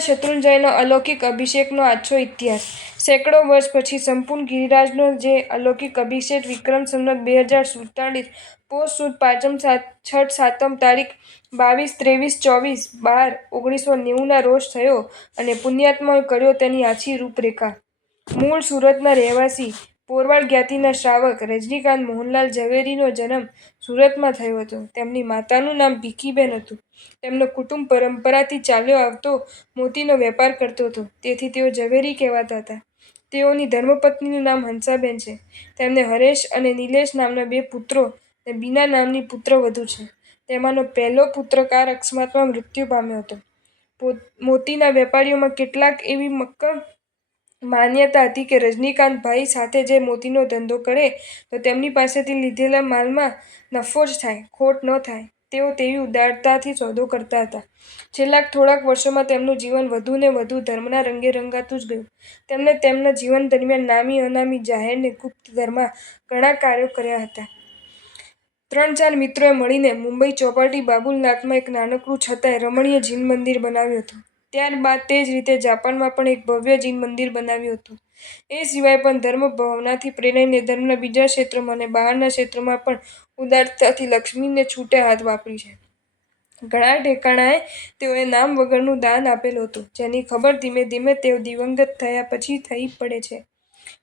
શત્રુંજયનો અલૌકિક અભિષેકનો આછો ઇતિહાસ. સેંકડો વર્ષ પછી સંપૂર્ણ ગિરિરાજનો જે અલૌકિક અભિષેક વિક્રમ સંવત 2047 પોષ સુદ પાંચમ છઠ સાતમ તારીખ 22, 23, 24, 12, 1990 રોજ થયો અને પુણ્યાત્માઓએ કર્યો તેની આછી રૂપરેખા. મૂળ સુરતના રહેવાસી, પોરવાડ જ્ઞાતિના શ્રાવક રજનીકાંત મોહનલાલ ઝવેરીનો જન્મ સુરતમાં થયો હતો. તેમની માતાનું નામ ભીખીબેન હતું. તેમનો કુટુંબ પરંપરાથી ચાલ્યો આવતો મોતીનો વેપાર કરતો હતો, તેથી તેઓ ઝવેરી કહેવાતા હતા. તેઓની ધર્મપત્નીનું નામ હંસાબેન છે. તેમને હરેશ અને નિલેશ નામના 2 પુત્રો અને બીના નામની પુત્રવધુ છે. તેમાંનો પહેલો પુત્ર કાર અકસ્માતમાં મૃત્યુ પામ્યો હતો. મોતીના વેપારીઓમાં કેટલાક એવી મક્કમ માન્યતા હતી કે રજનીકાંતભાઈ સાથે જે મોતીનો ધંધો કરે તો તેમની પાસેથી લીધેલા માલમાં નફો જ થાય, ખોટ ન થાય. તેઓ તેવી ઉદારતાથી સોદો કરતા હતા. છેલ્લા થોડાક વર્ષોમાં તેમનું જીવન વધુ ને વધુ ધર્મના રંગે રંગાતું જ ગયું. તેમણે તેમના જીવન દરમિયાન નામી અનામી, જાહેર ને ગુપ્ત ધર્મમાં ઘણા કાર્યો કર્યા હતા. 3-4 મિત્રોએ મળીને મુંબઈ ચોપાટી બાબુલનાથમાં એક નાનકડું છતાંય રમણીય જીન મંદિર બનાવ્યું હતું. ત્યારબાદ તે જ રીતે જાપાનમાં પણ એક ભવ્ય જીન મંદિર બનાવ્યું હતું. એ સિવાય પણ ધર્મ ભાવનાથી પ્રેરાઈને ધર્મના બીજા ક્ષેત્રોમાં અને બહારના ક્ષેત્રોમાં પણ ઉદારતાથી લક્ષ્મીને છૂટે હાથ વાપરી છે. ઘણા ઠેકાણાએ તેઓએ નામ વગરનું દાન આપેલું હતું, જેની ખબર ધીમે ધીમે તેઓ દિવંગત થયા પછી થઈ પડે છે.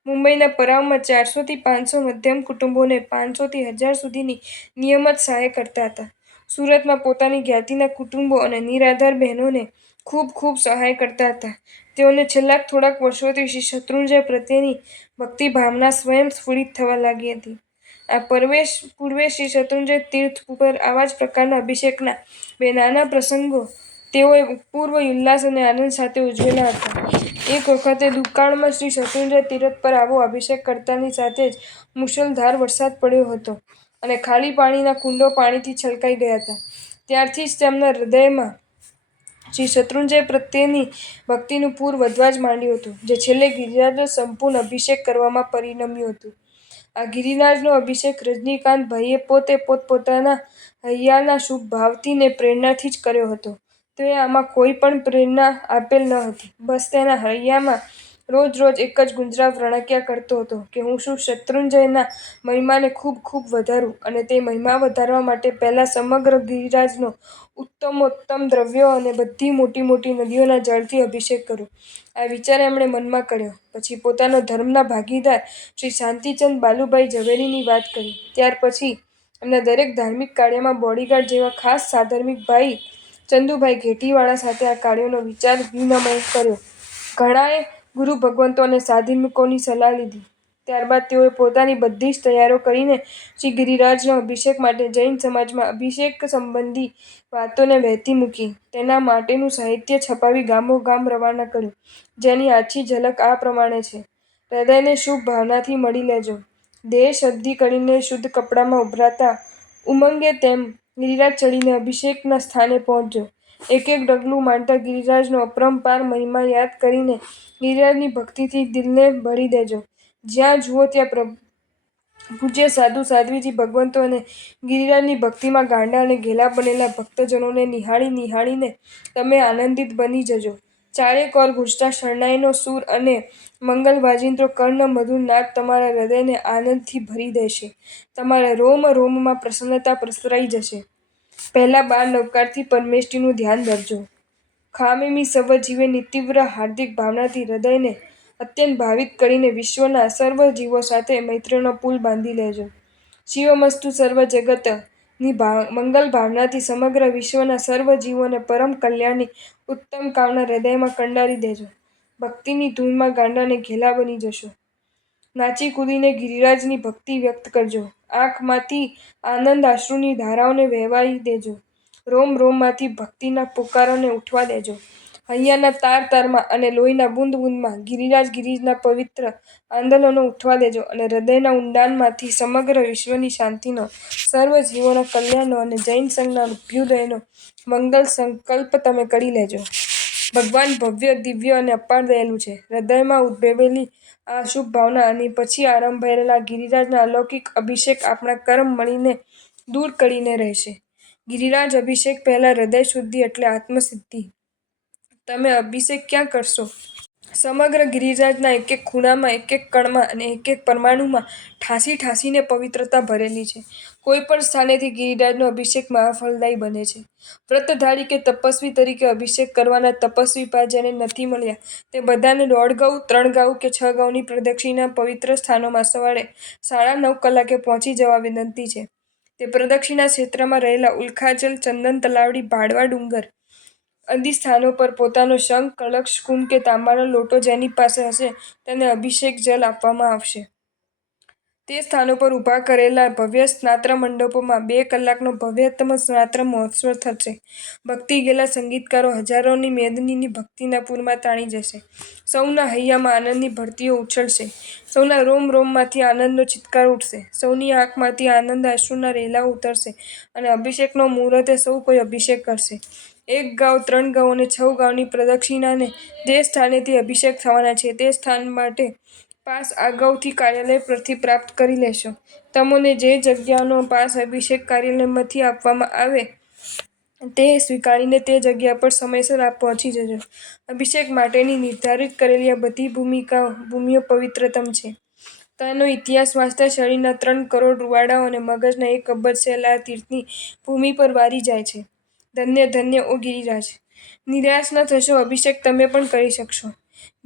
મુંબઈના પરાવમાં 400 થી 500 મધ્યમ કુટુંબોને 500 થી 1000 સુધીની નિયમિત સહાય કરતા હતા. સુરતમાં પોતાની જ્ઞાતિના કુટુંબો અને નિરાધાર બહેનોને ખૂબ ખૂબ સહાય કરતા હતા. તેઓને છેલ્લા થોડાક વર્ષોથી શ્રી શત્રુંજય પ્રત્યેની ભક્તિ ભાવના સ્વયં સ્ફુરિત થવા લાગી હતી. આ પૂર્વે શ્રી શત્રુંજય તીર્થ ઉપર આવા જ પ્રકારના અભિષેકના 2 નાના પ્રસંગો તેઓએ પૂર્વ ઉલ્લાસ અને આનંદ સાથે ઉજવેલા હતા. એક વખતે દુકાળમાં શ્રી શત્રુંજય તીર્થ પર આવો અભિષેક કરતાની સાથે જ મુશળધાર વરસાદ પડ્યો હતો અને ખાલી પાણીના કુંડો પાણીથી છલકાઈ ગયા હતા. ત્યારથી જ તેમના હૃદયમાં શ્રી શત્રુંજય પ્રત્યેની ભક્તિનું પૂર વધવા જ માંડ્યું હતું, જે છેલ્લે ગિરિરાજનો સંપૂર્ણ અભિષેક કરવામાં પરિણમ્યું હતું. આ ગિરિરાજનો અભિષેક રજનીકાંતભાઈએ પોતે પોતપોતાના હૈયાના શુભ ભાવથી ને પ્રેરણાથી જ કર્યો હતો. તેઓએ આમાં કોઈ પણ પ્રેરણા આપેલ ન હતી. બસ તેના હૈયામાં રોજ રોજ એક જ ગુંજરાવ રણક્યા કરતો હતો કે હું શ્રી શત્રુંજયના મહિમાને ખૂબ ખૂબ વધારું અને તે મહિમા વધારવા માટે પહેલાં સમગ્ર ગિરિરાજનો ઉત્તમોત્તમ દ્રવ્યો અને બધી મોટી મોટી નદીઓના જળથી અભિષેક કરું. આ વિચાર એમણે મનમાં કર્યો. પછી પોતાના ધર્મના ભાગીદાર શ્રી શાંતિચંદ બાલુભાઈ ઝવેરીની વાત કરી. ત્યાર પછી એમના દરેક ધાર્મિક કાર્યમાં બોડીગાર્ડ જેવા ખાસ સાધર્મિક ભાઈ ચંદુભાઈ ઘેટીવાળા સાથે આ કાર્યોનો વિચાર વિનિમય કર્યો. ઘણાએ ગુરુ ભગવંતો અને સાધર્મિકોની સલાહ લીધી. ત્યારબાદ તેઓએ પોતાની બધી જ તૈયારીઓ કરીને શ્રી ગિરિરાજના અભિષેક માટે જૈન સમાજમાં અભિષેક સંબંધી વાતોને વહેતી મૂકી. તેના માટેનું સાહિત્ય છપાવી ગામોગામ રવાના કર્યું, જેની આછી ઝલક આ પ્રમાણે છે: હૃદયને શુભ ભાવનાથી મળી લેજો. દેહ શુદ્ધિ કરીને શુદ્ધ કપડામાં ઉભરાતા ઉમંગે તેમ ગિરિરાજ ચડીને અભિષેકના સ્થાને પહોંચજો. એક એક ડગલું માંડતા ગિરિરાજનો અપરંપાર મહિમા યાદ કરીને ગિરિરાજની ભક્તિથી દિલને ભરી દેજો. જ્યાં જુઓ ત્યાં પૂજ્ય સાધુ સાધ્વીજી ભગવંતો અને ગિરિરાજની ભક્તિમાં ગાંડા અને ઘેલા બનેલા ભક્તજનોને નિહાળીને તમે આનંદિત બની જજો. ચારે કોર ગુંજતા શરણાઈનો સૂર અને મંગલ વાજિંત્રો કર્ણમધુર નાદ તમારા હૃદયને આનંદથી ભરી દેશે. તમારા રોમ રોમમાં પ્રસન્નતા પ્રસરાઈ જશે. પહેલા 12 નવકારથી પરમેષ્ઠીનું ધ્યાન ધરજો. ખામેમી સર્વ જીવેની તીવ્ર હાર્દિક ભાવનાથી હૃદયને અત્યંત ભાવિત કરીને વિશ્વના સર્વ જીવો સાથે મૈત્રીનો પુલ બાંધી લેજો. શિવમસ્તુ સર્વ જગત ની મંગલ ભાવનાથી સમગ્ર વિશ્વના સર્વ જીવોને પરમ કલ્યાણની ઉત્તમ કામના હૃદયમાં કંડારી દેજો. ભક્તિની ધૂનમાં ગાંડા અને ઘેલા બની જશો. નાચી કૂદીને ગિરિરાજની ભક્તિ વ્યક્ત કરજો. આંખમાંથી આનંદ આશ્રુની ધારાઓને વહેવાઈ દેજો. રોમ રોમમાંથી ભક્તિના પોકારોને ઉઠવા દેજો. હૈયાના તાર તારમાં અને લોહીના બુંદ બુંદમાં ગિરિરાજના પવિત્ર આંદોલનો ઉઠવા દેજો અને હૃદયના ઊંડાણમાંથી સમગ્ર વિશ્વની શાંતિનો, સર્વ જીવોના કલ્યાણનો અને જૈન સંઘના અભ્યુદયનો મંગલ સંકલ્પ તમે કરી લેજો. ભગવાન ભવ્ય, દિવ્ય અને અપાર દયાળુ છે. હૃદયમાં ઉદ્ભવેલી આ શુભ ભાવના અને પછી આરંભાયેલા ગિરિરાજના અલૌકિક અભિષેક આપણા કર્મ મળીને દૂર કરીને રહેશે. ગિરિરાજ અભિષેક પહેલા હૃદય શુદ્ધિ એટલે આત્મસિદ્ધિ. તમે અભિષેક ક્યાં કરશો? સમગ્ર ગિરિરાજના એક એક ખૂણામાં, એક એક કણમાં અને એક એક પરમાણુમાં ઠાંસી ઠાંસીને પવિત્રતા ભરેલી છે. કોઈ પણ સ્થાનેથી ગિરિરાજનો અભિષેક મહાફલદાયી બને છે. વ્રતધારી કે તપસ્વી તરીકે અભિષેક કરવાના તપસ્વી પા જેને નથી મળ્યા તે બધાને 1.5 ગૌ, 3 ગાઉ કે 6 ગાઉની પ્રદક્ષિણા પવિત્ર સ્થાનોમાં સવારે 9:30 કલાકે પહોંચી જવા વિનંતી છે. તે પ્રદક્ષિણા ક્ષેત્રમાં રહેલા ઉલ્કાચલ, ચંદન તલાવડી, ભાડવા ડુંગર આદિ સ્થાનો પર પોતાનો શંખ, કળશ, કુંભ કે તાંબાનો લોટો જેની પાસે હશે તેને અભિષેક જલ આપવામાં આવશે. તે સ્થાનો પર ઊભા કરેલા ભવ્ય સ્નાત્ર મંડપોમાં 2 કલાકનો ભવ્યતમ સ્નાત્ર મહોત્સવ થશે. ભક્તિ ગેલા સંગીતકારો હજારોની મેદનીની ભક્તિના પૂરમાં તાણી જશે. સૌના હૈયામાં આનંદની ભરતીઓ ઉછળશે. સૌના રોમ રોમમાંથી આનંદનો ચિત્કાર ઉઠશે. સૌની આંખમાંથી આનંદ અશ્રુના રેલાઓ ઉતરશે અને અભિષેકનો મુહૂર્તે સૌ કોઈ અભિષેક કરશે. 1 ગાઉ, 3 ગાઉ અને 6 ગાઉની પ્રદક્ષિણાને જે સ્થાનેથી અભિષેક થવાના છે તે સ્થાન માટે પાસ અગાઉથી કાર્યાલય પરથી પ્રાપ્ત કરી લેશો. તમોને જે જગ્યાનો પાસ અભિષેક કાર્યાલયમાંથી આપવામાં આવે તે સ્વીકારીને તે જગ્યા પર સમયસર આપ પહોંચી જજો. અભિષેક માટેની નિર્ધારિત કરેલી આ બધી ભૂમિઓ પવિત્રતમ છે. તેનો ઇતિહાસ વાંચતા શરીરના 3 કરોડ રૂંવાડાઓ અને મગજના 1 અબજ સેલ આ તીર્થની ભૂમિ પર વારી જાય છે. ધન્ય ધન્ય ઓ ગિરિરાજ! નિરાશ ન થશો, અભિષેક તમે પણ કરી શકશો.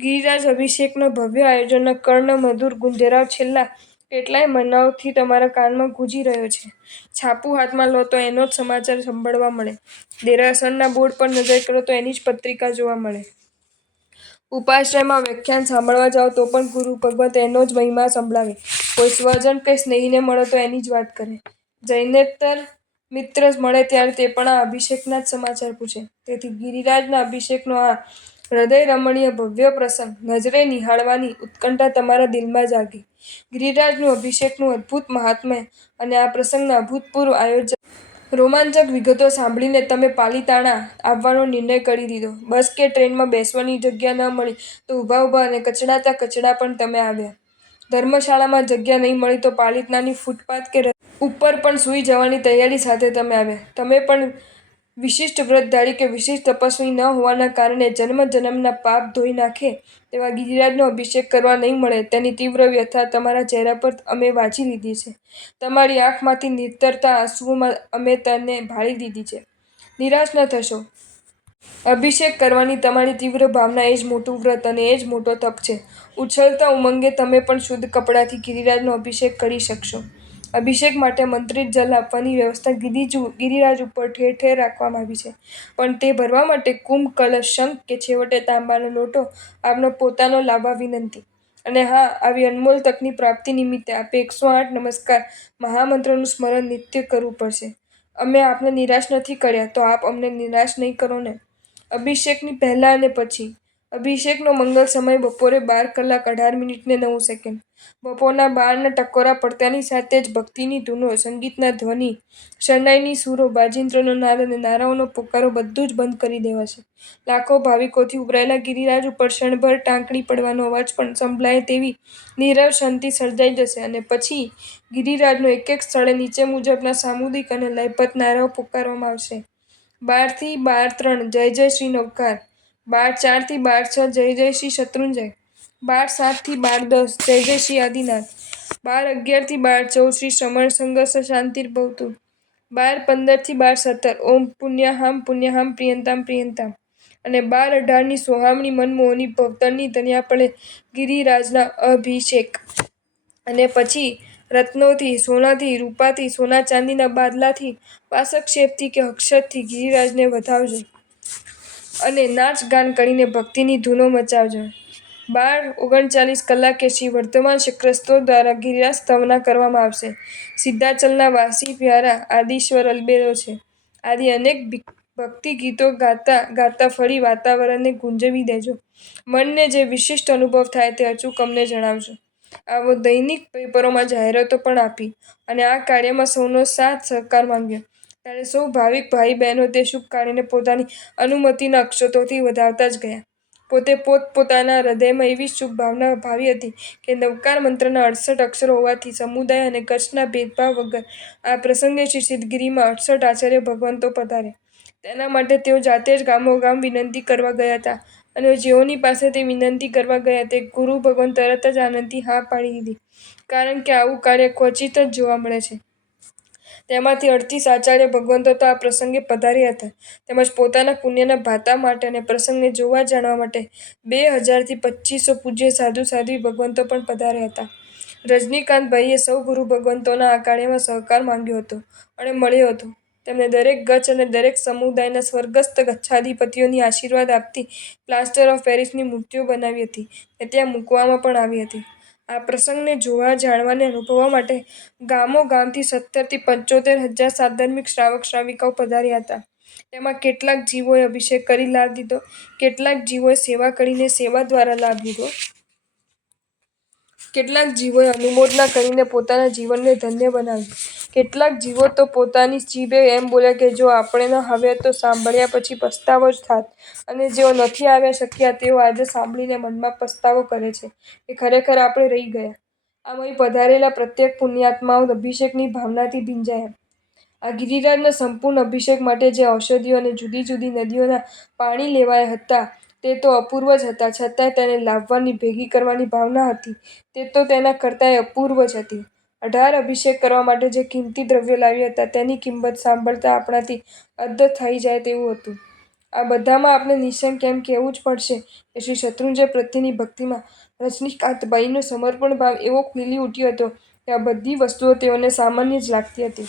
ગિરિરાજ અભિષેકના ભવ્ય આયોજનનો કર્ણમધુર ગુંજરાવ છેલ્લા કેટલાય મહિનાઓથી તમારા કાનમાં ગૂંજી રહ્યો છે. છાપું હાથમાં લો તો એનો જ સમાચાર સાંભળવા મળે. દેરાસરના બોર્ડ પર નજર કરો તો એની જ પત્રિકા જોવા મળે. ઉપાશ્રયમાં વ્યાખ્યાન સાંભળવા જાઓ તો પણ ગુરુ ભગવત એનો જ મહિમા સંભળાવે. કોઈ સ્વજન કે સ્નેહીને મળો તો એની જ વાત કરે. જૈનેતર મિત્ર મળે ત્યારે તે પણ આ અભિષેકના જ સમાચાર પૂછે. તેથી ગિરિરાજના અભિષેકનો આ હૃદયરમણીય ભવ્ય પ્રસંગ નજરે નિહાળવાની ઉત્કંઠા તમારા દિલમાં જાગી. ગિરિરાજનું અભિષેકનું અદ્ભુત મહાત્મ્ય અને આ પ્રસંગના અભૂતપૂર્વ આયોજન રોમાંચક વિગતો સાંભળીને તમે પાલીતાણા આવવાનો નિર્ણય કરી દીધો. બસ કે ટ્રેનમાં બેસવાની જગ્યા ન મળી તો ઊભા ઊભા અને કચડાતા કચડા પણ તમે આવ્યા. ધર્મશાળામાં જગ્યા નહીં મળી તો પાલિતાણાની ફૂટપાથ કે રસ્તા ઉપર પણ સૂઈ જવાની તૈયારી સાથે તમે આવ્યા. તમે પણ વિશિષ્ટ વ્રતધારી કે વિશિષ્ટ તપસ્વી ન હોવાના કારણે જન્મ જન્મના પાપ ધોઈ નાખે તેવા ગિરિરાજનો અભિષેક કરવા નહીં મળે તેની તીવ્ર વ્યથા તમારા ચહેરા પર અમે વાંચી લીધી છે. તમારી આંખમાંથી નીતરતા આંસુઓમાં અમે તેને ભાળી દીધી છે. નિરાશ ન થશો. અભિષેક કરવાની તમારી તીવ્ર ભાવના એ જ મોટું વ્રત અને એ જ મોટો તપ છે. ઉછળતા ઉમંગે તમે પણ શુદ્ધ કપડાથી ગિરિરાજનો અભિષેક કરી શકશો. અભિષેક માટે મંત્રિત જલ આપવાની વ્યવસ્થા ગિરિરાજ ઉપર ઠેર ઠેર રાખવામાં આવી છે. પણ તે ભરવા માટે કુંભ, કળશ, શંખ કે છેવટે તાંબાનો લોટો આપનો પોતાનો લાવવા વિનંતી. અને હા, આવી અનમોલ તકની પ્રાપ્તિ નિમિત્તે આપે 108 નમસ્કાર મહામંત્રનું સ્મરણ નિત્ય કરવું પડશે. અમે આપને નિરાશ નથી કર્યા તો આપ અમને નિરાશ નહીં કરો ને. અભિષેકની પહેલા અને પછી. અભિષેકનો મંગલ સમય બપોરે 12:18:09. બપોરના 12ના ટકોરા પડતાની સાથે જ ભક્તિની ધૂનો, સંગીતના ધ્વનિ, શરણાઈની સૂરો, બાજિંત્રનો નાદ અને નારાઓનો પોકારો બધું જ બંધ કરી દેવાશે. લાખો ભાવિકોથી ઉભરાયેલા ગિરિરાજ ઉપર ક્ષણભર ટાંકણી પડવાનો અવાજ પણ સંભળાય તેવી નીરવ શાંતિ સર્જાઈ જશે અને પછી ગિરિરાજનો એક એક સ્થળે નીચે મુજબના સામુદિક અને લયબદ્ધ નારાઓ પોકારવામાં આવશે. 12 થી 12:03 જય જય શ્રી નવકાર. 12:04 થી 12:06 જય જય શ્રી શત્રુંજય. 12:07 થી 12:10 જય જય શ્રી આદિનાથ. 12:11 થી 12:14 શ્રી શ્રમણ સંઘર્ષ શાંતિર્ભવતુ. 12:15 થી 12:17 ઓમ પુણ્યાહામ પુણ્યાહામ પ્રિયંતામ પ્રિયંતામ. અને 12:18ની સોહામણી મનમોહની ભવતરની ધન્યાપળે ગિરિરાજના અભિષેક. અને પછી રત્નોથી, સોનાથી, રૂપાથી, સોના ચાંદીના બાદલાથી, પાશક્ષેપથી કે અક્ષતથી ગિરિરાજને વધાવજો અને નાચ ગાન કરીને ભક્તિની ધૂનો મચાવજો. 12:39 કલાકે શ્રી વર્ધમાન શક્રસ્ત્રોત દ્વારા ગિરિરાજ સ્તવના કરવામાં આવશે. સિદ્ધાચલના વાસી પ્યારા આદિશ્વર અલબેલો છે. આદિ અનેક ભક્તિ ગીતો ગાતા ગાતા ફરી વાતાવરણને ગુંજવી દેજો. મનને જે વિશિષ્ટ અનુભવ થાય તે અચૂક અમને જણાવજો. આવો દૈનિક પેપરોમાં જાહેરાતો પણ આપી અને આ કાર્યમાં સૌનો સાથ સહકાર માંગ્યો ત્યારે સૌ ભાવિક ભાઈ બહેનો તે શુભ કાર્યને પોતાની અનુમતિના અક્ષતોથી વધાવતા જ ગયા. પોતે પોતપોતાના હૃદયમાં એવી શુભ ભાવના ભાવી હતી કે નવકાર મંત્રના 68 અક્ષરો હોવાથી સમુદાય અને કચ્છના ભેદભાવ વગર આ પ્રસંગે શ્રી સિદ્ધગિરિમાં 68 આચાર્ય ભગવંતો પધારે. તેના માટે તેઓ જાતે જ ગામોગામ વિનંતી કરવા ગયા હતા, અને જેઓની પાસે તે વિનંતી કરવા ગયા તે ગુરુ ભગવાન તરત જ આનંદથી હા પાડી દીધી, કારણ કે આવું કાર્ય ક્વચિત જ જોવા મળે છે. તેમાંથી 38 આચાર્ય ભગવંતો તો આ પ્રસંગે પધાર્યા હતા, તેમજ પોતાના પુણ્યના ભાતા માટે અને પ્રસંગને જોવા જાણવા માટે 2000 થી 2500 પૂજ્ય સાધુ સાધ્વી ભગવંતો પણ પધાર્યા હતા. રજનીકાંતભાઈએ સૌ ગુરુ ભગવંતોના આ કાર્યમાં સહકાર માંગ્યો હતો અને મળ્યો હતો. તેમને દરેક ગચ્છ અને દરેક સમુદાયના સ્વર્ગસ્થ ગચ્છાધિપતિઓની આશીર્વાદ આપતી પ્લાસ્ટર ઓફ પેરિસની મૂર્તિઓ બનાવી હતી તે ત્યાં મૂકવામાં પણ આવી હતી. આ પ્રસંગને જોવા જાણવા અને અનુભવવા માટે ગામોગામથી 17 થી 75 હજાર સાધર્મિક શ્રાવક શ્રાવિકાઓ પધાર્યા હતા. તેમાં કેટલાક જીવોએ અભિષેક કરી લાભ લીધો, કેટલાક જીવોએ સેવા કરીને સેવા દ્વારા લાભ લીધો, કેટલાક જીવોએ અનુમોદના કરીને પોતાના જીવનને ધન્ય બનાવ્યું, કેટલાક જીવો તો પોતાની જીભે એમ બોલ્યા કે જો આપણે ન આવ્યા તો સાંભળ્યા પછી પસ્તાવો જ થાત, અને જેઓ નથી આવી શક્યા તેઓ આજે સાંભળીને મનમાં પસ્તાવો કરે છે કે ખરેખર આપણે રહી ગયા. આમ અહીં પધારેલા પ્રત્યેક પુણ્યાત્માઓ અભિષેકની ભાવનાથી ભીંજાયા. આ ગિરિરાજના સંપૂર્ણ અભિષેક માટે જે ઔષધિઓ અને જુદી જુદી નદીઓના પાણી લેવાયા હતા તે તો અપૂર્વ જ હતા, છતાંય તેને લાવવાની ભેગી કરવાની ભાવના હતી તે તો તેના કરતાંય અપૂર્વ જ હતી. 18 અભિષેક કરવા માટે જે કિંમતી દ્રવ્યો લાવ્યા હતા તેની કિંમત સાંભળતા આપણાથી અધ્ધ થઈ જાય તેવું હતું. આ બધામાં આપણે નિઃશંક એમ કહેવું જ પડશે કે શ્રી શત્રુંજય પ્રત્યેની ભક્તિમાં રજનીકાંતભાઈનો સમર્પણ ભાવ એવો ખીલી ઉઠ્યો હતો કે આ બધી વસ્તુઓ તેઓને સામાન્ય જ લાગતી હતી.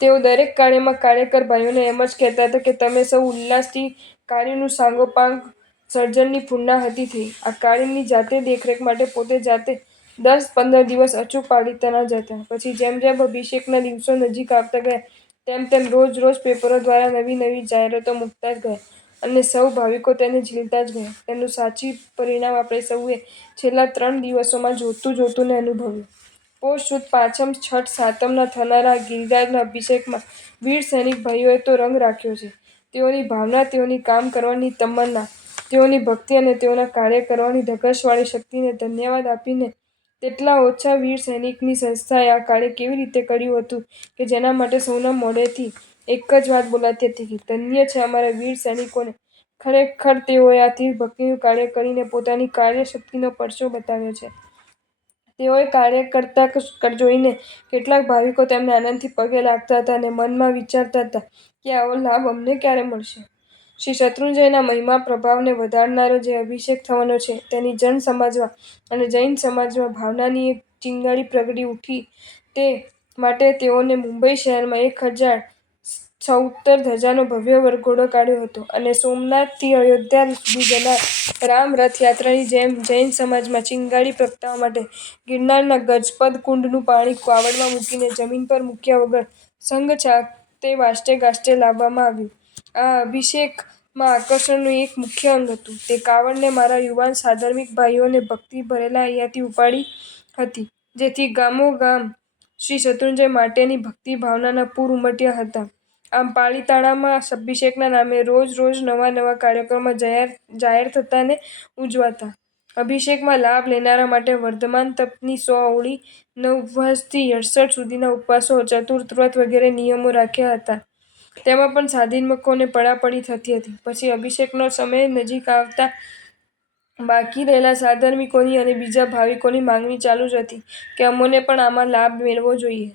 તેઓ દરેક કાર્યમાં કાર્યકર ભાઈઓને એમ જ કહેતા હતા કે તમે સૌ ઉલ્લાસથી કાર્યનું સાંગોપાંગ સર્જનની પૂર્ણાહુતિ થઈ. આ કાર્યની જાતે દેખરેખ માટે પોતે જાતે 10-15 દિવસ અચૂક પાડીતા ન જતા. પછી જેમ જેમ અભિષેકના દિવસો નજીક આવતા ગયા તેમ તેમ રોજ રોજ પેપરો દ્વારા નવી નવી જાહેરાતો મૂકતા જ ગયા, અને સૌ ભાવિકો તેને ઝીલતા જ ગયા. તેનું સાચી પરિણામ આપણે સૌએ છેલ્લા 3 દિવસોમાં જોતું ને અનુભવ્યું. પોષ સુદ પાંચમ, છઠ, સાતમના થનારા આ ગિરિરાજના અભિષેકમાં વીર સૈનિક ભાઈઓએ તો રંગ રાખ્યો છે. તેઓની ભાવના, તેઓની કામ કરવાની તમન્ના, તેઓની ભક્તિ અને તેઓના કાર્ય કરવાની ધગશવાળી શક્તિને ધન્યવાદ આપીને તેટલા ઓછા વીર સૈનિકની સંસ્થાએ આ કાર્ય કેવી રીતે કર્યું હતું કે જેના માટે સૌના મોઢેથી એક જ વાત બોલાતી હતી કે ધન્ય છે અમારા વીર સૈનિકોને. ખરેખર તેઓએ આ તીર્થ ભક્તિનું કાર્ય કરીને પોતાની કાર્યશક્તિનો પરચો બતાવ્યો છે. તેઓએ કાર્ય કરતા જોઈને કેટલાક ભાવિકો તેમને આનંદથી પગે લાગતા હતા અને મનમાં વિચારતા હતા કે આવો લાભ અમને ક્યારે મળશે. શ્રી શત્રુંજયના મહિમા પ્રભાવને વધારનારો જે અભિષેક થવાનો છે તેની જન સમાજમાં અને જૈન સમાજમાં ભાવનાની એક ચિંગારી પ્રગટી ઉઠી તે માટે તેઓને મુંબઈ શહેરમાં 1076 ધજાનો ભવ્ય વરઘોડો કાઢ્યો હતો, અને સોમનાથથી અયોધ્યા સુધી જનાર રામ રથયાત્રાની જેમ જૈન સમાજમાં ચિંગારી પ્રગટાવવા માટે ગિરનારના ગજપદ કુંડનું પાણી કાવડમાં મૂકીને જમીન પર મૂક્યા વગર સંઘ ચાકતે વાસ્ટે ગાસ્ટે લાવવામાં આવ્યું. આ અભિષેકમાં આકર્ષણનું એક મુખ્ય અંગ હતું. તે કાવડને મારા યુવાન સાધર્મિક ભાઈઓને ભક્તિ ભરેલા અહીંયાથી ઉપાડી હતી, જેથી ગામોગામ શ્રી શત્રુંજય માટેની ભક્તિ ભાવનાના પૂર ઉમટ્યા હતા. આમ પાલિતાણામાં અભિષેકના નામે રોજ રોજ નવા નવા કાર્યક્રમો જાહેર થતા ને ઉજવાતા. અભિષેકમાં લાભ લેનારા માટે વર્ધમાન તપની 100 ઓળી, 9 થી 68 સુધીના ઉપવાસો, ચતુર્વ્રત વગેરે નિયમો રાખ્યા હતા. તેમાં પણ સાધર્મિકોને પડાપડી થતી હતી. પછી અભિષેકનો સમય નજીક આવતા બાકી રહેલા સાધર્મિકોની અને બીજા ભાવિકોની માંગણી ચાલુ જ હતી કે અમોને પણ આમાં લાભ મેળવો જોઈએ.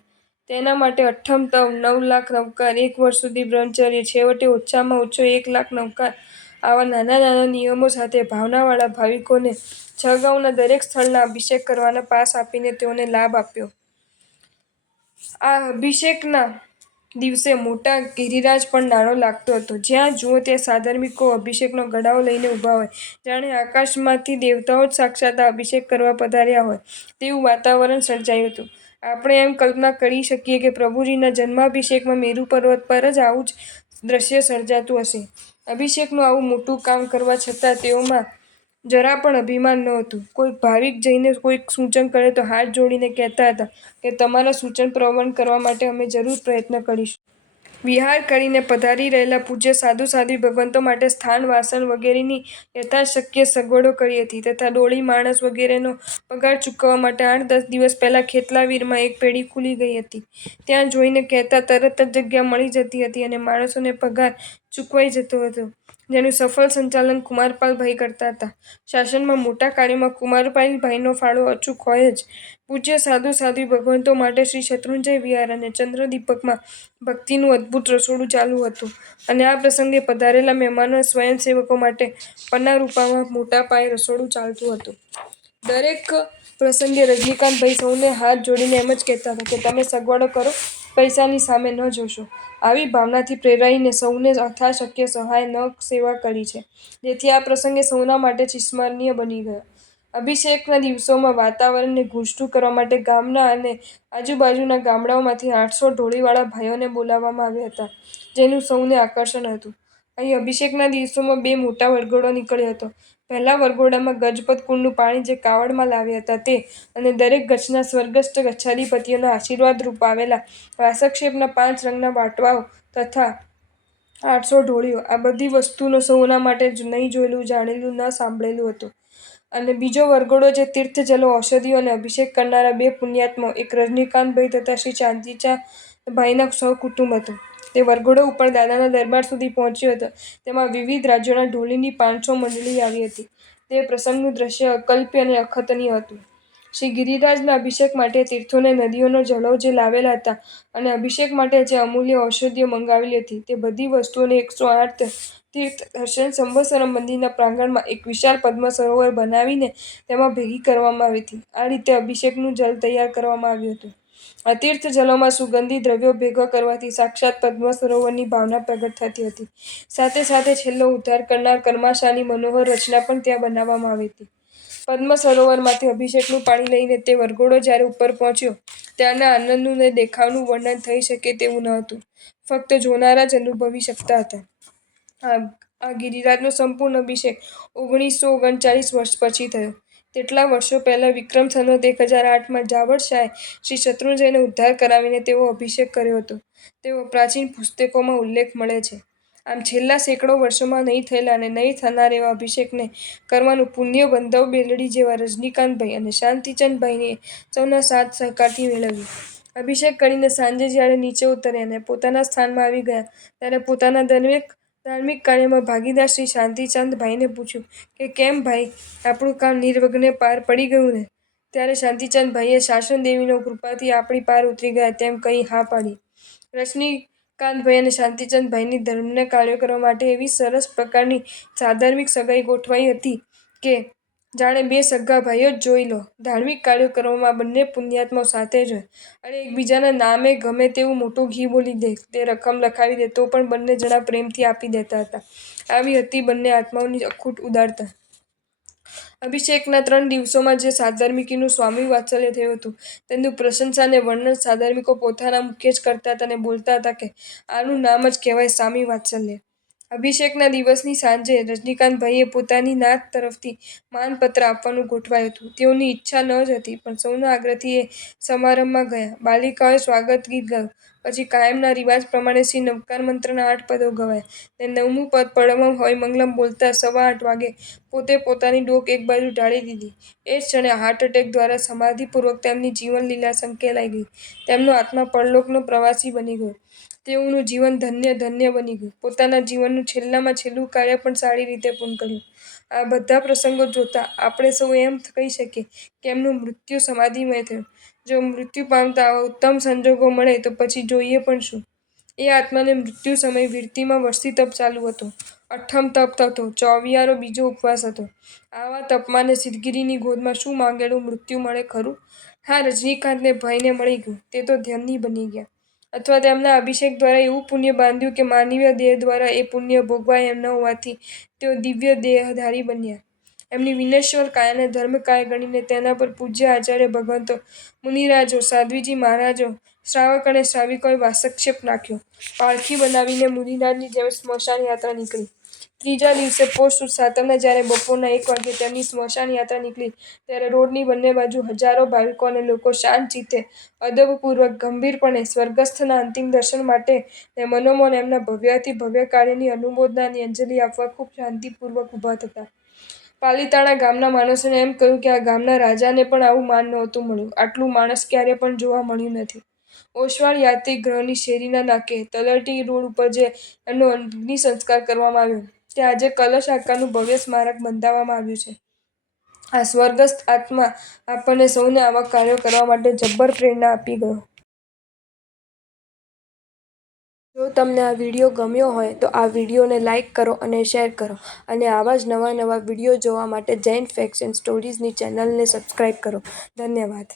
તેના માટે અઠ્ઠમ તવ, 9 લાખ નવકાર, 1 વર્ષ સુધી બ્રહ્મચર્ય, છેવટે ઓછામાં ઓછો 1 લાખ નવકાર આવા નાના નાના નિયમો સાથે ભાવનાવાળા ભાવિકોને 6 ગાંવના દરેક સ્થળના અભિષેક કરવાના પાસ આપીને તેઓને લાભ આપ્યો. આ અભિષેકના દિવસે મોટા ગિરિરાજ પણ નાનો લાગતો હતો. જ્યાં જુઓ ત્યાં સાધર્મિકો અભિષેકનો ઘડાઓ લઈને ઊભા હોય, જાણે આકાશમાંથી દેવતાઓ જ સાક્ષાત આ અભિષેક કરવા પધાર્યા હોય તેવું વાતાવરણ સર્જાયું હતું. આપણે એમ કલ્પના કરી શકીએ કે પ્રભુજીના જન્માભિષેકમાં મેરુ પર્વત પર જ આવું જ દ્રશ્ય સર્જાતું હશે. અભિષેકનું આવું મોટું કામ કરવા છતાં તેઓમાં જરા પણ અભિમાન નહોતું. કોઈક ભાવિક જઈને કોઈક સૂચન કરે તો હાથ જોડીને કહેતા હતા કે તમારા સૂચન પ્રવણ કરવા માટે અમે જરૂર પ્રયત્ન કરીશું. વિહાર કરીને પધારી રહેલા પૂજ્ય સાધુ સાધ્વી ભગવંતો માટે સ્થાન, વાસણ વગેરેની યથાશક્ય સગવડો કરી હતી, તથા ડોળી, માણસ વગેરેનો પગાર ચૂકવવા માટે 8-10 દિવસ પહેલાં ખેતલાવીરમાં એક પેઢી ખુલી ગઈ હતી. ત્યાં જોઈને કહેતા તરત જ જગ્યા મળી જતી હતી અને માણસોને પગાર ચૂકવાઈ જતો હતો, જેનું સફળ સંચાલન કુમારપાલભાઈ કરતા હતા. શાસનમાં મોટા કાર્યમાં કુમારપાલભાઈનો ફાળો અચૂક હોય જ. પૂજ્ય સાધુ સાધ્વી ભગવંતો માટે શ્રી શત્રુંજય વિહાર અને ચંદ્રદીપકમાં ભક્તિનું અદ્ભુત રસોડું ચાલુ હતું, અને આ પ્રસંગે પધારેલા મહેમાનો સ્વયંસેવકો માટે પન્નારૂપામાં મોટા પાયે રસોડું ચાલતું હતું. દરેક પ્રસંગે રજનીકાંતભાઈ સૌને હાથ જોડીને એમ જ કહેતા હતા કે તમે સગવડો કરો, પૈસાની સામે ન જોશો. આવી ભાવનાથી પ્રેરાઈને સૌને યથાશક્ય સહાય ન સેવા કરી છે, જેથી આ પ્રસંગે સૌના માટે ચિરસ્મરણીય બની ગયો. અભિષેકના દિવસોમાં વાતાવરણને ગૂંજતું કરવા માટે ગામના અને આજુબાજુના ગામડાઓમાંથી 800 ઢોળીવાળા ભાઈઓને બોલાવવામાં આવ્યા હતા, જેનું સૌને આકર્ષણ હતું. અહીં અભિષેકના દિવસોમાં 2 મોટા વરઘોડો નીકળ્યો હતો. પહેલા વરઘોડામાં ગજપત કુંડનું પાણી જે કાવડમાં લાવ્યા હતા તે, અને દરેક ગચ્છના સ્વર્ગસ્થ ગચ્છાધિપતિઓના આશીર્વાદરૂપ આવેલા વાસક્ષેપના 5 રંગના વાટવાઓ તથા 800 ઢોળીઓ. આ બધી વસ્તુનો સૌના માટે નહીં જોયેલું, જાણેલું, ન સાંભળેલું હતું. અને બીજો વરઘોડો જે તીર્થજલો, ઔષધિઓ અને અભિષેક કરનારા 2 પુણ્યાત્માઓ, એક રજનીકાંતભાઈ તથા શ્રી શાંતિચાંદભાઈના સહકુટુંબ હતો. તે વરઘોડો ઉપર દાદાના દરબાર સુધી પહોંચ્યો હતો. તેમાં વિવિધ રાજ્યોના ઢોલીની 500 મંડળી આવી હતી. તે પ્રસંગનું દ્રશ્ય અકલ્પ્ય અને અખતનીય હતું. શ્રી ગિરિરાજના અભિષેક માટે તીર્થોને નદીઓનો જળો જે લાવેલા હતા, અને અભિષેક માટે જે અમૂલ્ય ઔષધિઓ મંગાવેલી હતી, તે બધી વસ્તુઓને 108 તીર્થ દર્શન સંવત્સરમ મંદિરના પ્રાંગણમાં એક વિશાળ પદ્મ સરોવર બનાવીને તેમાં ભેગી કરવામાં આવી હતી. આ રીતે અભિષેકનું જલ તૈયાર કરવામાં આવ્યું હતું. આ તીર્થ જલોમાં સુગંધી દ્રવ્યો ભેગા કરવાથી સાક્ષાત પદ્મ સરોવરની ભાવના પ્રગટ થતી હતી. સાથે સાથે છેલ્લો ઉદ્ધાર કરનાર કર્માશાની મનોહર રચના પણ ત્યાં બનાવવામાં આવી હતી. પદ્મ સરોવરમાંથી અભિષેકનું પાણી લઈને તે વરઘોડો જ્યારે ઉપર પહોંચ્યો, ત્યારના આનંદનું ને દેખાવનું વર્ણન થઈ શકે તેવું ન હતું. ફક્ત જોનારા જ અનુભવી શકતા હતા. આ ગિરિરાજનો સંપૂર્ણ અભિષેક 1939 વર્ષ પછી થયો. તેટલા વર્ષો પહેલા વિક્રમ સંવત 1008માં જાવળ શાહે શ્રી શત્રુંજયનો ઉદ્ધાર કરાવીને તેવો અભિષેક કર્યો હતો, તેવો પ્રાચીન પુસ્તકોમાં ઉલ્લેખ મળે છે. આમ છેલ્લા સેંકડો વર્ષોમાં નહીં થયેલા અને નહીં થનાર એવા અભિષેકને કરવાનું પુણ્ય બંધવ બેલડી જેવા રજનીકાંતભાઈ અને શાંતિચંદભાઈએ સૌના સાથ સહકારથી મેળવ્યું. અભિષેક કરીને સાંજે જ્યારે નીચે ઉતર્યા અને પોતાના સ્થાનમાં આવી ગયા, ત્યારે પોતાના દરેક ધાર્મિક કાર્યમાં ભાગીદાર શ્રી શાંતિચંદભાઈને પૂછ્યું કે કેમ ભાઈ, આપણું કામ નિર્વિઘ્ને પાર પડી ગયું ને? ત્યારે શાંતિચંદભાઈએ શાસનદેવીનો કૃપાથી આપણી પાર ઉતરી ગયા તેમ કહી હા પાડી. રજનીકાંતભાઈ અને શાંતિચંદભાઈની ધર્મના કાર્યો કરવા માટે એવી સરસ પ્રકારની સાધર્મિક સગાઈ ગોઠવાઈ હતી કે જાણે 2 સગા ભાઈઓ જ જોઈ લો. ધાર્મિક કાર્યો કરવામાં બંને પુણ્યાત્માઓ સાથે જ હોય, અને એકબીજાના નામે ગમે તેવું મોટું ઘી બોલી દે, તે રકમ લખાવી દે તો પણ બંને જણા પ્રેમથી આપી દેતા હતા. આવી હતી બંને આત્માઓની અખૂટ ઉદારતા. અભિષેકના 3 દિવસોમાં જે સાધર્મિકીનું સ્વામી વાત્સલ્ય થયું હતું, તેનું પ્રશંસા અને વર્ણન સાધર્મિકો પોતાના મુખે જ કરતા હતા અને બોલતા હતા કે આનું નામ જ કહેવાય સ્વામી વાત્સલ્ય. અભિષેકના દિવસની સાંજે રજનીકાંતભાઈએ પોતાની નાત તરફથી માનપત્ર આપવાનું ગોઠવાયું હતું. તેઓની ઈચ્છા ન જ હતી, પણ સૌના આગ્રહથી એ સમારંભમાં ગયા. બાલિકાઓએ સ્વાગત ગીત ગાયું. પછી કાયમના રિવાજ પ્રમાણે શ્રી નવકાર મંત્રના 8 પદો ગવાયા, ને 9મું પદ પરમં હોય મંગલમ બોલતા 8:15 વાગે પોતે પોતાની ડોક એક બાજુ ઢાળી દીધી. એ જ ક્ષણે હાર્ટ એટેક દ્વારા સમાધિપૂર્વક તેમની જીવનલીલા સંકેલાઈ ગઈ. તેમનો આત્મા પરલોકનો પ્રવાસી બની ગયો. તેઓનું જીવન ધન્ય ધન્ય બની ગયું. પોતાના જીવનનું છેલ્લામાં છેલ્લું કાર્ય પણ સારી રીતે પૂર્ણ કર્યું. આ બધા પ્રસંગો જોતા આપણે સૌ એમ કહી શકીએ કે એમનું મૃત્યુ સમાધિમય થયું. જો મૃત્યુ પામતા આવા ઉત્તમ સંજોગો મળે તો પછી જોઈએ પણ શું? એ આત્માને મૃત્યુ સમયે વીરતીમાં વર્ષથી તપ ચાલુ હતો. 8મ તપ હતો. 24 બીજો ઉપવાસ હતો. આવા તપમાં ને સિદ્ધગિરિની ગોદમાં શું માંગેલું મૃત્યુ મળે ખરું? હા, રજનીકાંતને ભાઈને મળી ગયું. તે તો ધન્ય બની ગયા, અથવા તેમના અભિષેક દ્વારા એવું પુણ્ય બાંધ્યું કે માનવીય દેહ દ્વારા એ પુણ્ય ભોગવાય એમ ન હોવાથી તેઓ દિવ્ય દેહધારી બન્યા. એમની વિનશ્વર કાયાને ધર્મકાય ગણીને તેના પર પૂજ્ય આચાર્ય ભગવંતો, મુનિરાજો, સાધ્વીજી મહારાજો, શ્રાવક અને શ્રાવિકોએ વાસક્ષેપ નાખ્યો. પાલખી બનાવીને મુનિરાજની જેમ સ્મશાન યાત્રા નીકળી. ત્રીજા દિવસે પોષ સુદ સાતમના જ્યારે બપોરના 1 વાગ્યે તેમની સ્મશાન યાત્રા નીકળી, ત્યારે રોડની બંને બાજુ હજારો ભાવિકો અને લોકો શાંત ચિત્તે, અદબપૂર્વક, ગંભીરપણે સ્વર્ગસ્થના અંતિમ દર્શન માટે ને મનોમન એમના ભવ્યાતિ ભવ્ય કાર્યની અનુમોદનાની અંજલિ આપવા ખૂબ શાંતિપૂર્વક ઊભા થતા. પાલીતાણા ગામના માણસોને એમ કહ્યું કે આ ગામના રાજાને પણ આવું માન નહોતું મળ્યું. આટલું માણસ ક્યારે પણ જોવા મળ્યું નથી. ઓસવાળ યાત્રી ગૃહની શેરીના નાકે તલવટી રોડ ઉપર જે એમનો અગ્નિ સંસ્કાર કરવામાં આવ્યો તે આજે કલશ આકારનું ભવ્ય સ્મારક બંધાવવામાં આવ્યું છે. આ સ્વર્ગસ્થ આત્મા આપણને સૌને આવા કાર્યો કરવા માટે જબ્બર પ્રેરણા આપી ગયો. જો તમને આ વિડીયો ગમ્યો હોય તો આ વિડીયોને લાઇક કરો અને શેર કરો અને આવા જ નવા વિડીયો જોવા માટે જૈન ફેક્ટ્સ એન્ડ સ્ટોરીઝની ચેનલને સબસ્ક્રાઇબ કરો. ધન્યવાદ.